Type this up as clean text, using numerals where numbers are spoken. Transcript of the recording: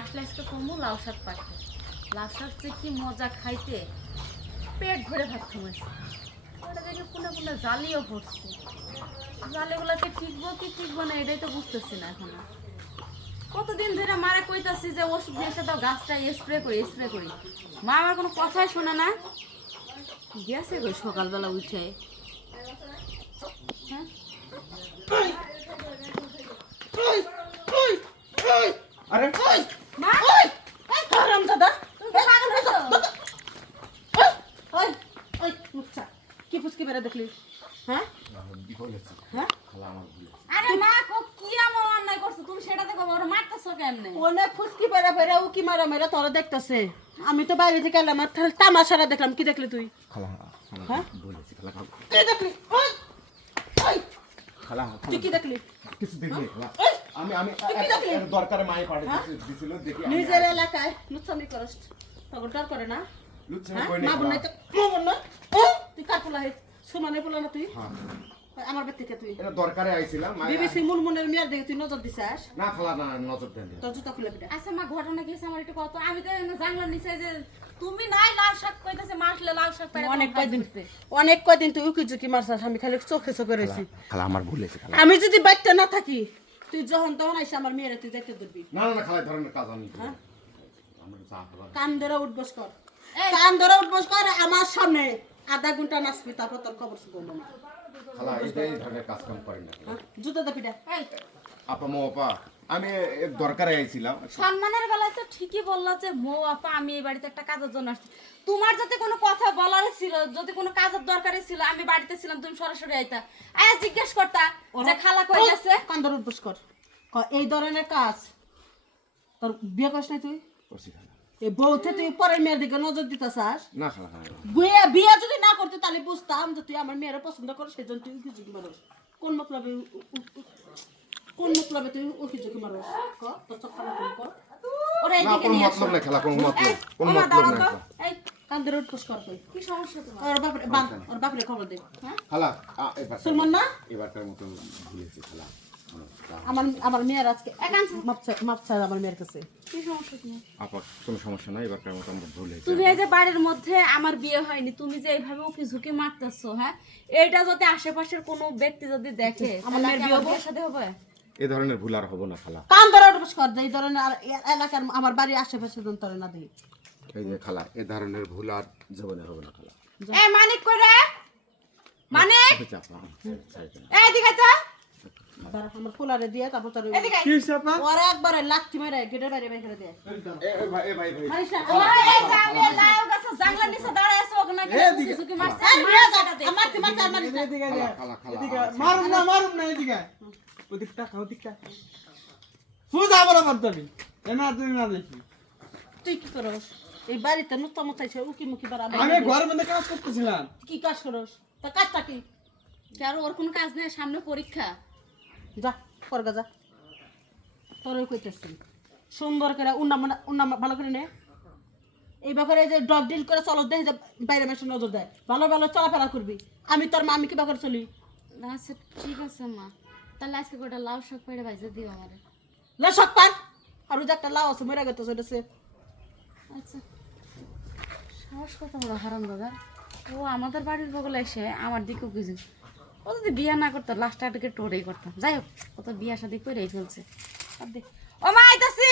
আসলে আজকে কমু লাউ শাক পাঠে। লাউ শাক যে কি মজা খাইতে, পেট ভরে ভাত খামাইছে। ওটা দেখে পুনা পুনা জালিও পড়ছে। জালিগুলাকে ঠিকবো কি ঠিকবো না এটাই তো বুঝতেছি না এখন। কতদিন ধরে মারা কইতাছি যে ওষুধ দিয়ে এসে দাও, গাছটা স্প্রে করি। মা আমার কোনো কথাই শোনে না। গেছে কই সকালবেলা উঠে? হ্যাঁ আরে মা, হারাম দাদা কি ফুসকি বেড়ে দেখলি? হ্যাঁ হ্যাঁ আরে মা কি এমন অন্যায় করছো তুমি সেটা দেখো, ওর মারতেছো কেমনে? অনেক ফুসকি বেড়ে বেড়ে ও কি মারা মেরা তোরা দেখতেছে। আমি তো বাইরে থেকে এলাম আর তামাশারা দেখলাম। কি দেখলি তুই? হ্যাঁ কি দেখলি? তুই কি দেখলি? কিছু দেখিনি খালা। ওই, আমি আমি তুই কি দেখলি? এর দরকারে মাই পাঠিয়ে দিছিল দেখি আমি নিজের এলাকায় লুচ্ছামি করস, তখন ডর করে না? লুচ্ছামি হ্যাঁ কই মা নাই বোন নাই খালা। তো মা বোন না? তুই কার পোলা হে? সুমানে পোলা না তুই? হ্যাঁ আমার বাড়ি থেকে তুই এটা দরকারে আইছিলাম বিবিসি মুনমুনের মেয়ের দিকে তুই নজর দিছিস? না খালা না নজর দেন তোর জুতা খুলে বিটা। আচ্ছা মা ঘটনা কি হয়েছে আমার একটু কত? আমি তো জানলাম নিচে যে তুমি নাই লাউ শাক কইতাছে, মা আসলে লাউ শাক পেড়ে অনেক কয়দিন তুই উকি ঝুঁকি মারছিস, আমি খালি চোখে চোখে রয়েছি। খালা আমার ভুল হয়েছে খালা। আমি যদি বাচ্চা না থাকি তুই যখন তখন আইসা আমার মেয়েরা তুই যাইতে ধরবি। না না খালা ধরনের কাজ আমি হ্যাঁ? আমরা যা খালা কান ধরে উঠবস কর, এই। কান ধরে উঠবস কর আমার সামনে। আধা ঘন্টা নাচবি, তারপর তোর খবর শুনবো না। খালা এই ধরনের কাজ কাম করি না খালা। হ্যাঁ? জুতা দা পিটা। এই আপা মো আপা আমি এর দরকারে আইছিলাম সম্মানের বেলায় তো ঠিকই বললা যে মো আপা আমি এই বাড়িতে একটা কাজের জন্য আসছি। তোমার যদি কোনো কথা বলার ছিল, যদি কোনো কাজের দরকারে ছিল, আমি বাড়িতে ছিলাম, তুমি সরাসরি আইতা আয় জিজ্ঞেস করতা যে খালা কই গেছে। কান ধরে উঠবস কর। এই ধরনের কাজ তোর বিয়ে করিস নাই তুই? করছি খালা। এই বউতে তুই পরের মেয়ের দিকে নজর দিতে চাস? না খালা খালা বিয়ে বিয়ে যদি না করতে তাহলে বুঝতাম যে তুই আমার মেয়েরা পছন্দ করিস, সেই জন্য তুই উকি ঝুঁকি মারস। কোন মতলবে তুই উকি ঝুঁকি মারস? ক তোর চক্কর ক ওরে না এদিকে কোনো নিয়ে মতলব আসো। নাই খালা কোনো মতলব কোনো ওমা মতলব দাঁড়াও নাই তো। খালা। এই কান ধরে উঠবস কর কই। কি সমস্যা তোমার? ওর বাপরে খবর দে। হ্যাঁ খালা এবার সুলমান না? এবারকার মতো ভুলেছি খালা আমার মেয়ের আজকে একান্ত মাপছা আমার মেয়ের কাছে। কি সমস্যা তোমার? আপা কোনো সমস্যা নাই এবারকার মতো আমার ভুল হয়েছে তুমি এই যে বাড়ির মধ্যে আমার বিয়ে হয়নি, তুমি যে এইভাবে উকি ঝুঁকি মারতেছো, হ্যাঁ এইটা যদি আশেপাশের কোনো ব্যক্তি যদি দেখে আমার মেয়ের বিয়ে হবে? সাথে হবে? এই ধরনের ভুল আর হবো না খালা। কান ধরে উঠবস কর যে এই ধরনের আর এলাকার আমার বাড়ির আশেপাশে জন তোরে না দিই। এই যে খালা এই ধরনের ভুল আর জীবনে হবে না খালা। এই মানিক কই রে? মানিক হয়েছে আপা সাইডে এই দিকে তো। দাঁড়া, আমার পোলারে দিয়ে তারপর তোর এদিকে ওরা একবারে লাথি মেরে গেটের বাইরে বের করে দেয়। এ ভাই মারিস না। ওই এই যে আমি লাউ গাছে জাংলার নিচে দাঁড়ায় আছি, ওখানে কি উকি ঝুঁকি মারছে? এই বিয়ে যা, আমার তোমার চার মারিস না। খালা খালা মারুম না এদিকে ওদিকটা ওদিকটা ফুজ আবার করতে এনা তুমি না দেখি তুই কি করস? এই বাড়িতে নতুন চাইছে উকি মুকি বার আমি ঘরের মধ্যে কাজ করতেছিলাম। কি কাজ করস? তা কাজটা কি? কারো ওর কোনো কাজ নেই, সামনে পরীক্ষা। যা করগা যা, তোরই কইতেছি সুন্দর করে উন্না ভালো করে নে। এই ব্যাপারে যে ডগ ডিল করে চলো দেখে যে বাইরে মাসে নজর দেয়, ভালো ভালো চলাফেরা করবি। আমি তোর মা আমি কি ব্যাপারে চলি? আচ্ছা ঠিক আছে মা, তাহলে আজকে কটা লাউ শাক পেড়ে ভাইজা দিও আমারে। লসক পার আর ওই যে একটা লাউ আছে মরে গেছে ওটা সে। আচ্ছা সাহস কত বড় হারাম দাদা, ও আমাদের বাড়ির বগলে এসে আমার দিকেও কিছু, ও যদি বিয়ে না করতো লাস্ট আটকে টোরেই করতাম। যাই হোক ও তো বিয়া শাদি করেই ফেলছে। আর দেখ ও মা আইতাছি।